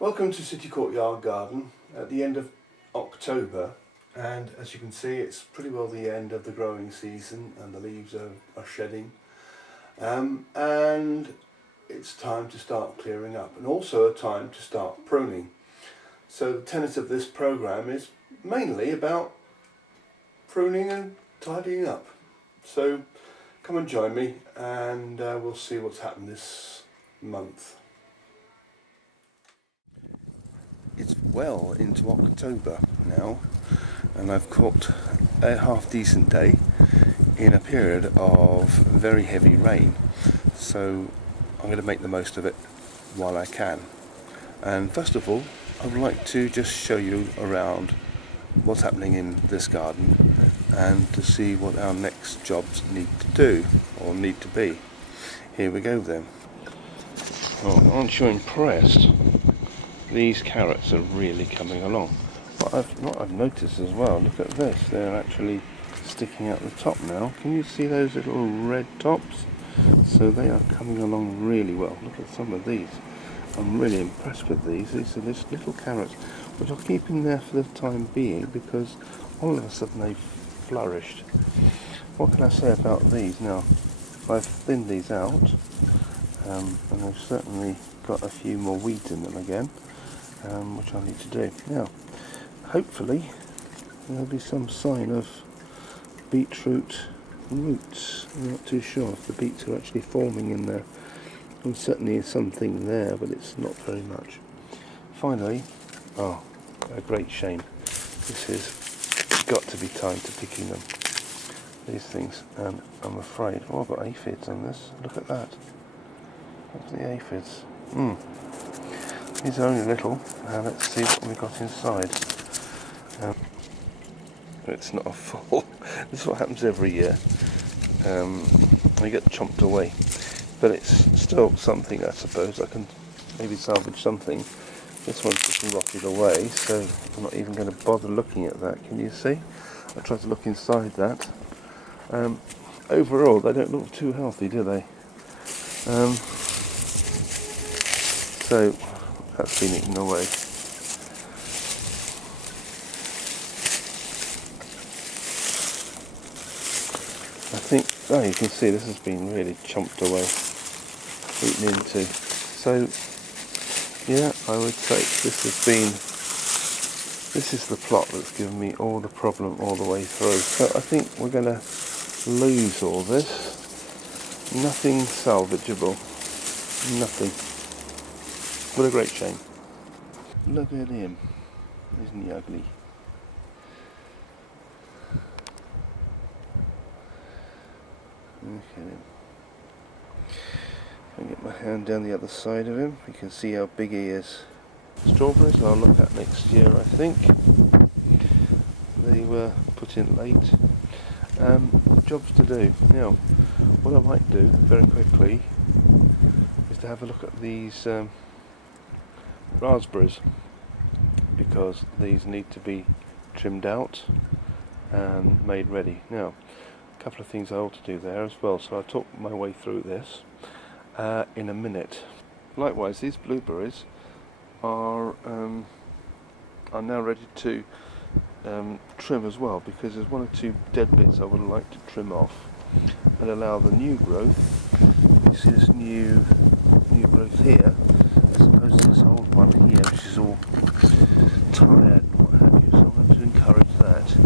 Welcome to City Courtyard Garden at the end of October, and as you can see it's pretty well the end of the growing season and the leaves are shedding, and it's time to start clearing up and also a time to start pruning. So the tenet of this program is mainly about pruning and tidying up. So come and join me and we'll see what's happened this month. It's well into October now, and I've caught a half decent day in a period of very heavy rain, so I'm going to make the most of it while I can. And first of all, I would like to just show you around what's happening in this garden and to see what our next jobs need to do or need to be. Here we go then. Oh, aren't you impressed? These carrots are really coming along. What I've noticed as well, look at this, they're actually sticking out the top now. Can you see those little red tops? So they are coming along really well. Look at some of these. I'm really impressed with these. These are just little carrots, which I'll keep in there for the time being because all of a sudden they've flourished. What can I say about these now? I've thinned these out, and they've certainly got a few more weeds in them again. Which I need to do. Now, hopefully there'll be some sign of beetroot roots. I'm not too sure if the beets are actually forming in there. There certainly is something there, but it's not very much. Finally, oh, a great shame. This has got to be time to picking them. These things, and I'm afraid, oh, I've got aphids on this. Look at that. Look at the aphids. These are only little. Let's see what we got inside. It's not a full. This is what happens every year. They get chomped away, but it's still something. I suppose I can maybe salvage something. This one's just rotted away, so I'm not even going to bother looking at that. Can you see? I tried to look inside that. Overall, they don't look too healthy, do they? So. That's been eaten away. I think, oh, you can see this has been really chomped away, eaten into. So, yeah, I would say this is the plot that's given me all the problem all the way through. So I think we're going to lose all this. Nothing salvageable. Nothing. What a great shame. Look at him. Isn't he ugly? Look at him. If I get my hand down the other side of him, you can see how big he is. Strawberries I'll look at next year, I think. They were put in late. Jobs to do. Now, what I might do very quickly is to have a look at these raspberries, because these need to be trimmed out and made ready. Now, a couple of things I ought to do there as well, so I'll talk my way through this in a minute. Likewise, these blueberries are now ready to trim as well, because there's one or two dead bits I would like to trim off and allow the new growth. You see this new growth here, as opposed to this old one here, which is all tired and what have you. So I'm going to encourage that.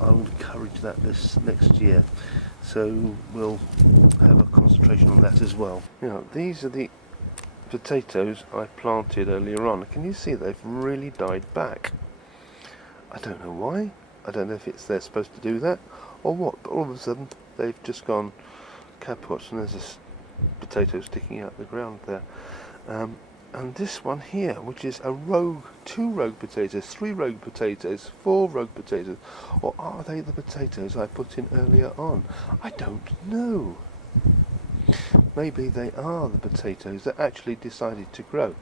I will encourage that this next year. So we'll have a concentration on that as well. Now, these are the potatoes I planted earlier on. Can you see they've really died back? I don't know why. I don't know if they're supposed to do that or what, but all of a sudden they've just gone kaput, and there's this potato sticking out the ground there. And this one here, which is a rogue, 2 rogue potatoes, 3 rogue potatoes, 4 rogue potatoes, or are they the potatoes I put in earlier on? I don't know. Maybe they are the potatoes that actually decided to grow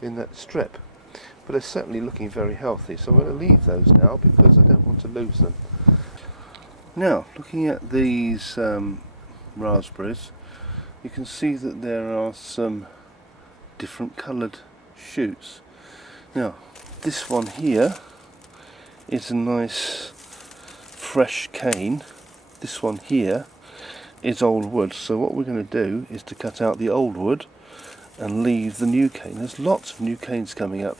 in that strip. But they're certainly looking very healthy, so I'm going to leave those now because I don't want to lose them. Now, looking at these raspberries, you can see that there are some different coloured shoots. Now this one here is a nice fresh cane. This one here is old wood, so what we're going to do is to cut out the old wood and leave the new cane. There's lots of new canes coming up,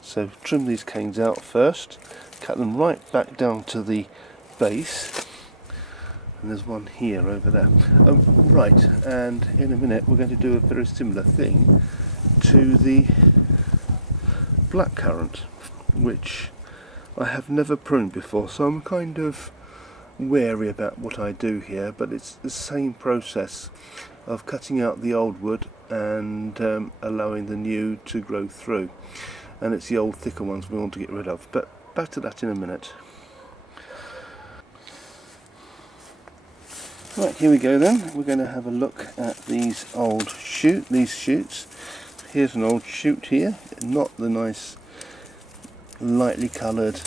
so trim these canes out first, cut them right back down to the base, and there's one here over there. Right, and in a minute we're going to do a very similar thing to the blackcurrant, which I have never pruned before, so I'm kind of wary about what I do here, but it's the same process of cutting out the old wood and allowing the new to grow through, and it's the old thicker ones we want to get rid of, but back to that in a minute. Right, here we go then. We're going to have a look at these shoots. Here's an old shoot here, not the nice lightly coloured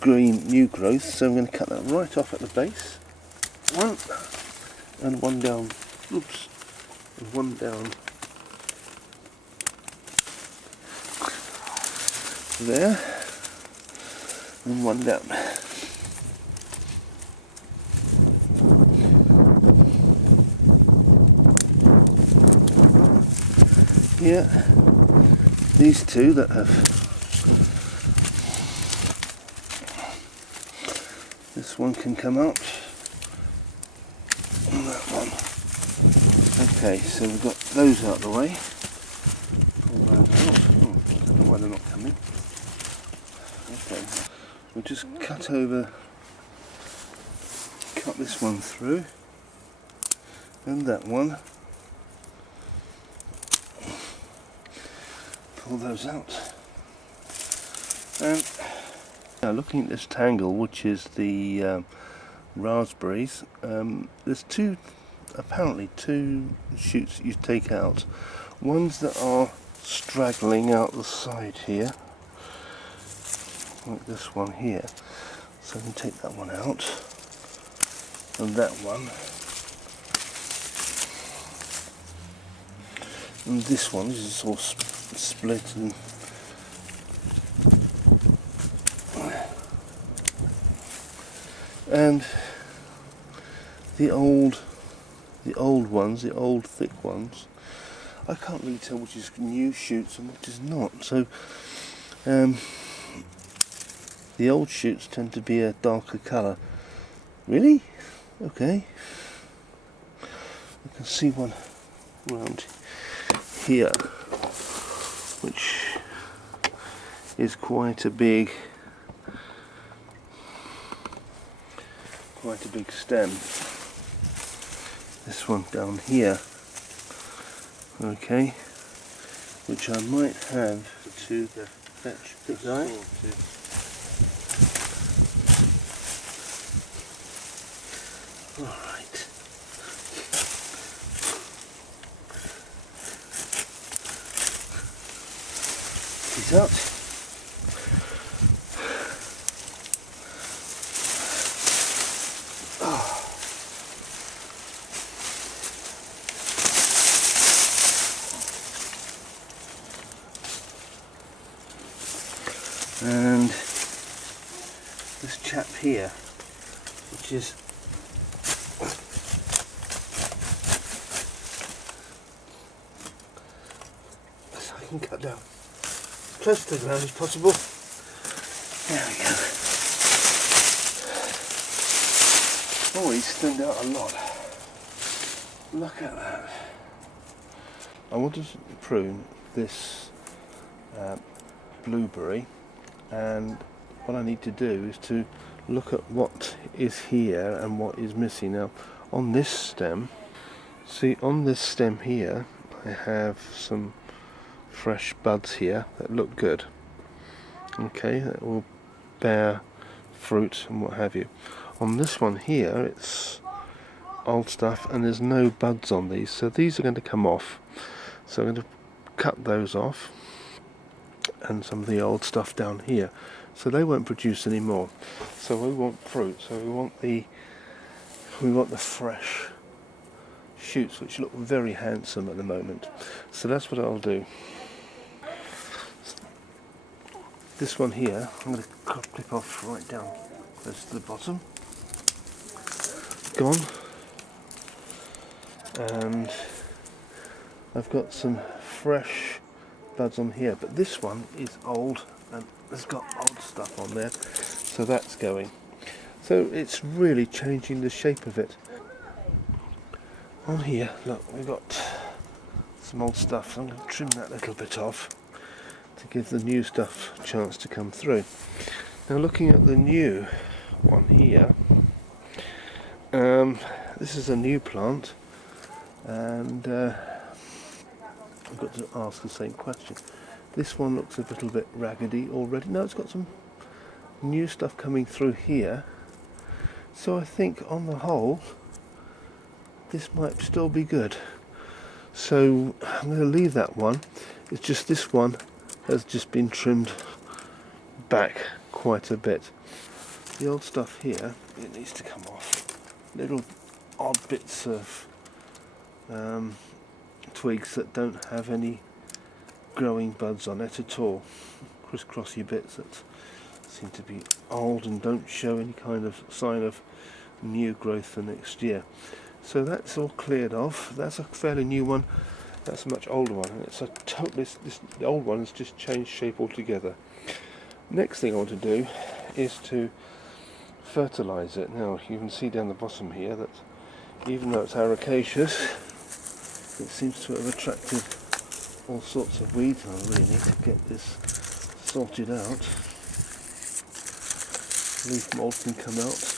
green new growth, so I'm going to cut that right off at the base. One and one down. Oops, and one down there, and one down. Here, these two that have, this one can come out, and that one. Okay, so we've got those out of the way. Pull those out. Oh, I don't know why they're not coming. Okay, we'll just cut this one through, and that one. Pull those out. And now looking at this tangle, which is the raspberries, there's apparently two shoots that you take out. Ones that are straggling out the side here, like this one here. So I can take that one out, and that one, and this one. This is all split and the old ones, the old thick ones, I can't really tell which is new shoots and which is not. So the old shoots tend to be a darker colour. Really? Okay. I can see one around here, which is quite a big stem. This one down here, okay, which I might have to fetch the guy. Alright. He's out. And this chap here, which is so I can cut down close to the ground as possible. There we go. Oh, he's thinned out a lot. Look at that. I wanted to prune this blueberry, and what I need to do is to look at what is here and what is missing. Now on this stem, see on this stem here, I have some fresh buds here that look good. Okay, that will bear fruit and what have you. On this one here, it's old stuff and there's no buds on these, so these are going to come off. So I'm going to cut those off, and some of the old stuff down here, so they won't produce any more. So we want fruit, so we want the fresh shoots which look very handsome at the moment. So that's what I'll do. This one here, I'm going to clip off right down close to the bottom. Gone. And I've got some fresh buds on here, but this one is old and it's got old stuff on there, so that's going. So it's really changing the shape of it. On here, look, we've got some old stuff. I'm going to trim that little bit off to give the new stuff a chance to come through. Now looking at the new one here, this is a new plant, and I've got to ask the same question. This one looks a little bit raggedy already. No, it's got some new stuff coming through here. So I think on the whole, this might still be good. So I'm going to leave that one. It's just this one has just been trimmed back quite a bit. The old stuff here, it needs to come off. Little odd bits of twigs that don't have any growing buds on it at all. Crisscrossy bits that seem to be old and don't show any kind of sign of new growth for next year. So that's all cleared off. That's a fairly new one. That's a much older one, and it's a totally. The old one has just changed shape altogether. Next thing I want to do is to fertilise it. Now you can see down the bottom here that even though it's ericaceous, it seems to have attracted all sorts of weeds. I really need to get this sorted out. Leaf mould can come out.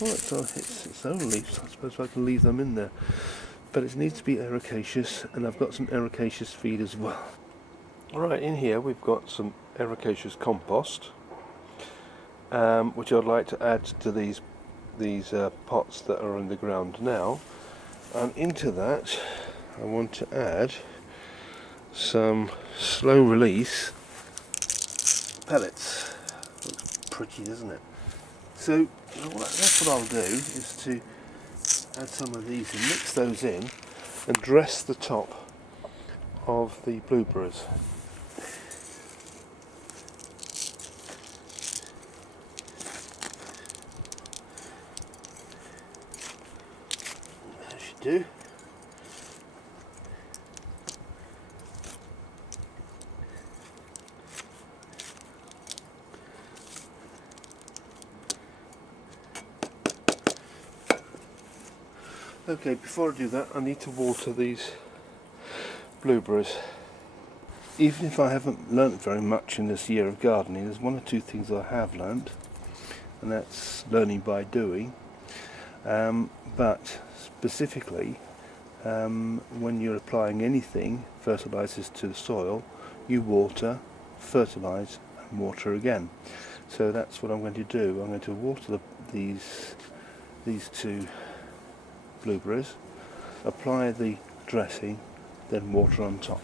Well, it's its own leaves. I suppose I can leave them in there. But it needs to be ericaceous, and I've got some ericaceous feed as well. Right, in here we've got some ericaceous compost, which I'd like to add to these pots that are in the ground now. And into that I want to add some slow release pellets. Looks pretty, doesn't it? So that's what I'll do, is to add some of these and mix those in and dress the top of the blueberries. As you do. Okay, before I do that, I need to water these blueberries. Even if I haven't learnt very much in this year of gardening, there's one or two things I have learnt, and that's learning by doing. But specifically, when you're applying anything, fertilisers to the soil, you water, fertilise and water again. So that's what I'm going to do. I'm going to water these two blueberries, apply the dressing, then water on top.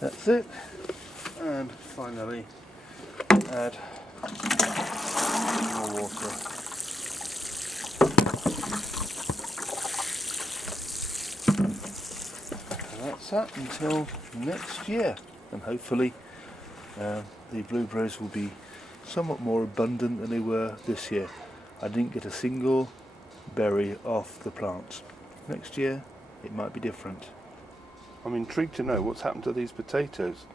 That's it, and finally add more water. And that's that until next year, and hopefully the blueberries will be somewhat more abundant than they were this year. I didn't get a single berry off the plants. Next year it might be different. I'm intrigued to know what's happened to these potatoes.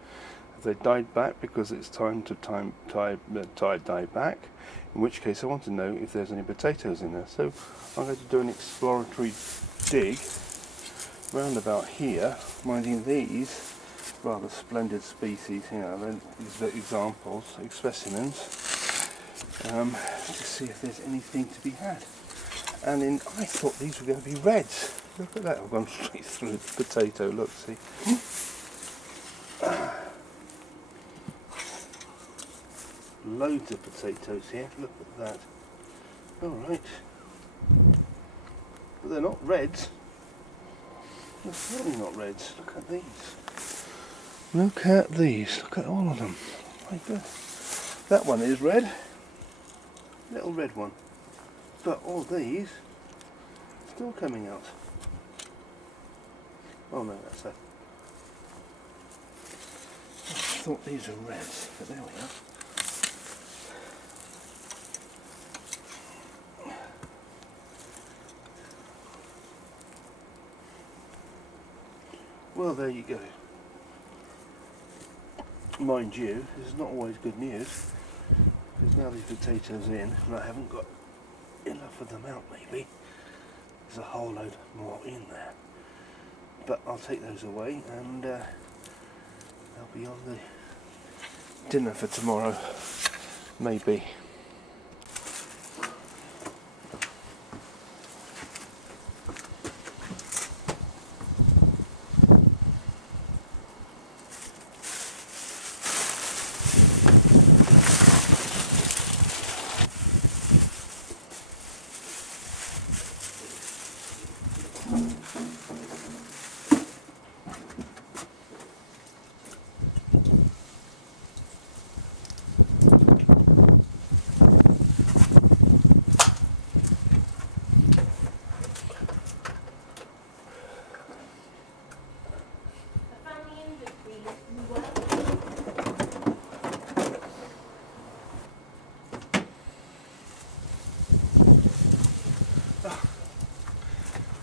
Have they died back because it's time to die back? In which case I want to know if there's any potatoes in there. So I'm going to do an exploratory dig round about here, minding these rather splendid species, you know, these are examples, specimens, to see if there's anything to be had. And I thought these were going to be reds. Look at that, I've gone straight through the potato, look, see. Loads of potatoes here, look at that. Alright. But they're not reds. They're certainly not reds. Look at these. Look at these. Look at all of them. My God. That one is red. Little red one. But all these still coming out. Oh no, that's a... I thought these were reds, but there we are. Well, there you go. Mind you, this is not always good news, because now these potatoes in, and I haven't got enough of them out maybe, there's a whole load more in there. But I'll take those away and they'll be on the dinner for tomorrow, maybe.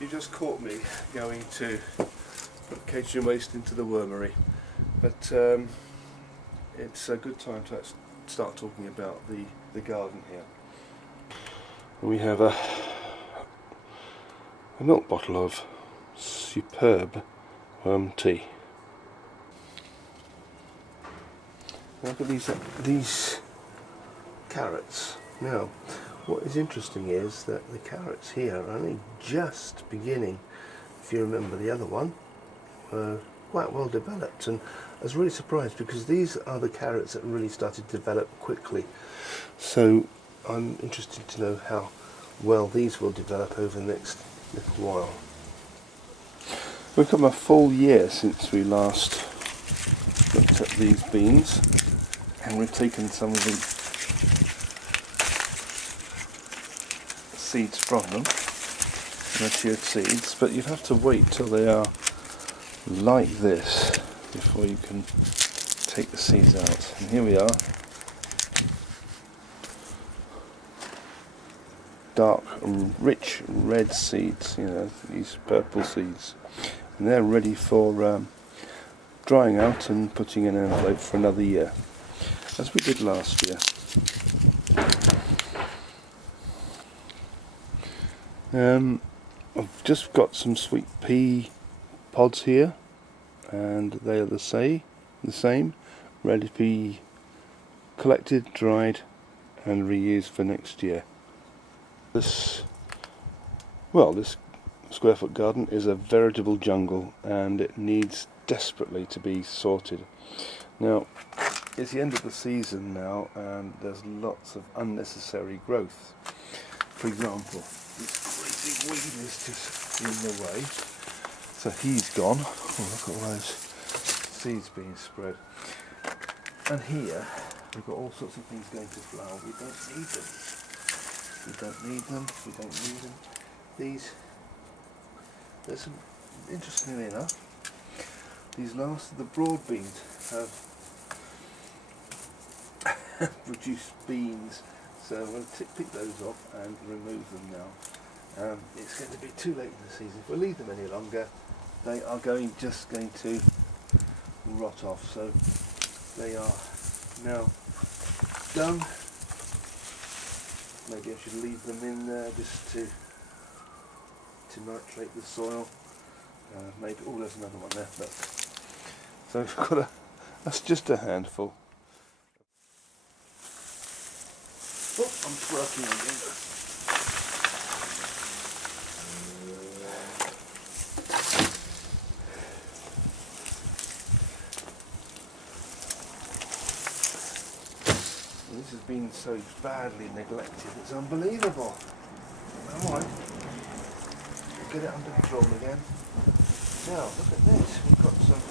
You just caught me going to put kitchen waste into the wormery, but it's a good time to start talking about the garden here. We have a milk bottle of superb tea. Look at these carrots. Now, what is interesting is that the carrots here are only just beginning. If you remember, the other one were quite well developed, and I was really surprised because these are the carrots that really started to develop quickly. So I'm interested to know how well these will develop over the next little while. We've come a full year since we last looked at these beans, and we've taken some of the seeds from them, matured seeds, but you have to wait till they are like this before you can take the seeds out. And here we are, dark, rich red seeds, you know, these purple seeds, and they're ready for drying out and putting in an envelope for another year, as we did last year. I've just got some sweet pea pods here, and they are the same, ready to be collected, dried and reused for next year. This square foot garden is a veritable jungle, and it needs desperately to be sorted. Now, it's the end of the season now, and there's lots of unnecessary growth. For example, this great big weed is just in the way, so he's gone. Oh, look at all those seeds being spread. And here we've got all sorts of things going to flower. We don't need them. We don't need them. We don't need them. There's some, interestingly enough, these last of the broad beans have produced beans. So I'm going to pick those off and remove them now. it's going to be too late in the season. If we leave them any longer, they are just going to rot off. So they are now done. Maybe I should leave them in there just to nitrate the soil. Maybe, oh, there's another one there. Look. So we've got that's just a handful. Oh, I'm twerking again. This has been so badly neglected, it's unbelievable. Alright, we'll get it under control again. Now, look at this, we've got some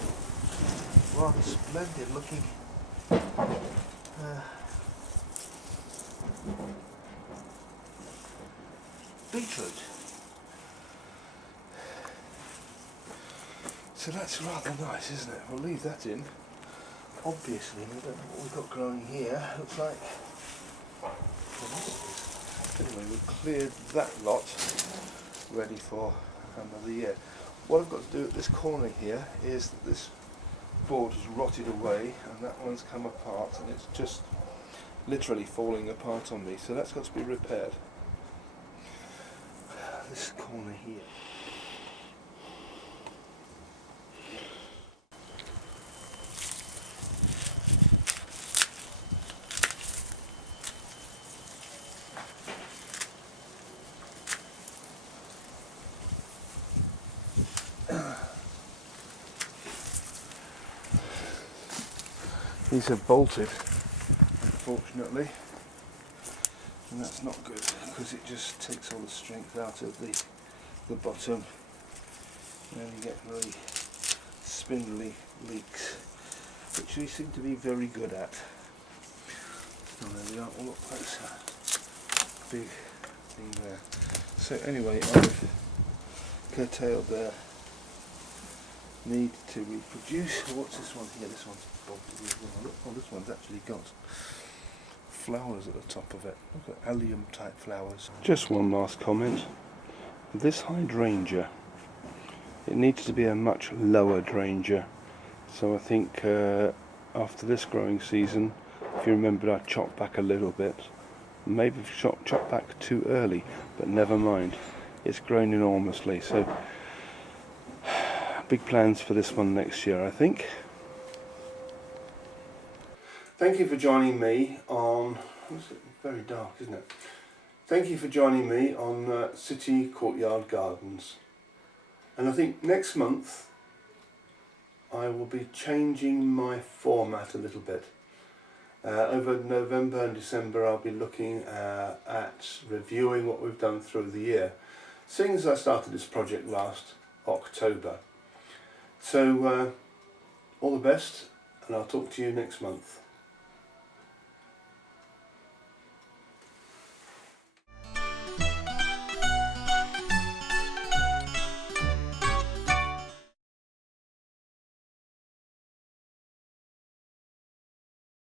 rather splendid looking beetroot. So that's rather nice, isn't it? We'll leave that in. Obviously, we don't know what we've got growing here. Looks like. Anyway, we've cleared that lot, ready for another year. What I've got to do at this corner here is that this board has rotted away, and that one's come apart, and it's just literally falling apart on me. So that's got to be repaired. This corner here. These are bolted, unfortunately, and that's not good because it just takes all the strength out of the bottom, and you get very spindly leaks, which we seem to be very good at. So there we are. Oh, look, that's a big thing there. So anyway, I've curtailed their need to reproduce. What's this one here? This one's bolted as well. Look, oh, this one's actually got flowers at the top of it. Look at allium type flowers. Just one last comment. This hydrangea, it needs to be a much lower hydrangea. So I think after this growing season, if you remember, I chopped back a little bit. Maybe chopped back too early, but never mind. It's grown enormously. So big plans for this one next year, I think. Thank you for joining me on, it's very dark, isn't it? Thank you for joining me on City Courtyard Gardens. And I think next month I will be changing my format a little bit. Over November and December I'll be looking at reviewing what we've done through the year, seeing as I started this project last October. So all the best, and I'll talk to you next month.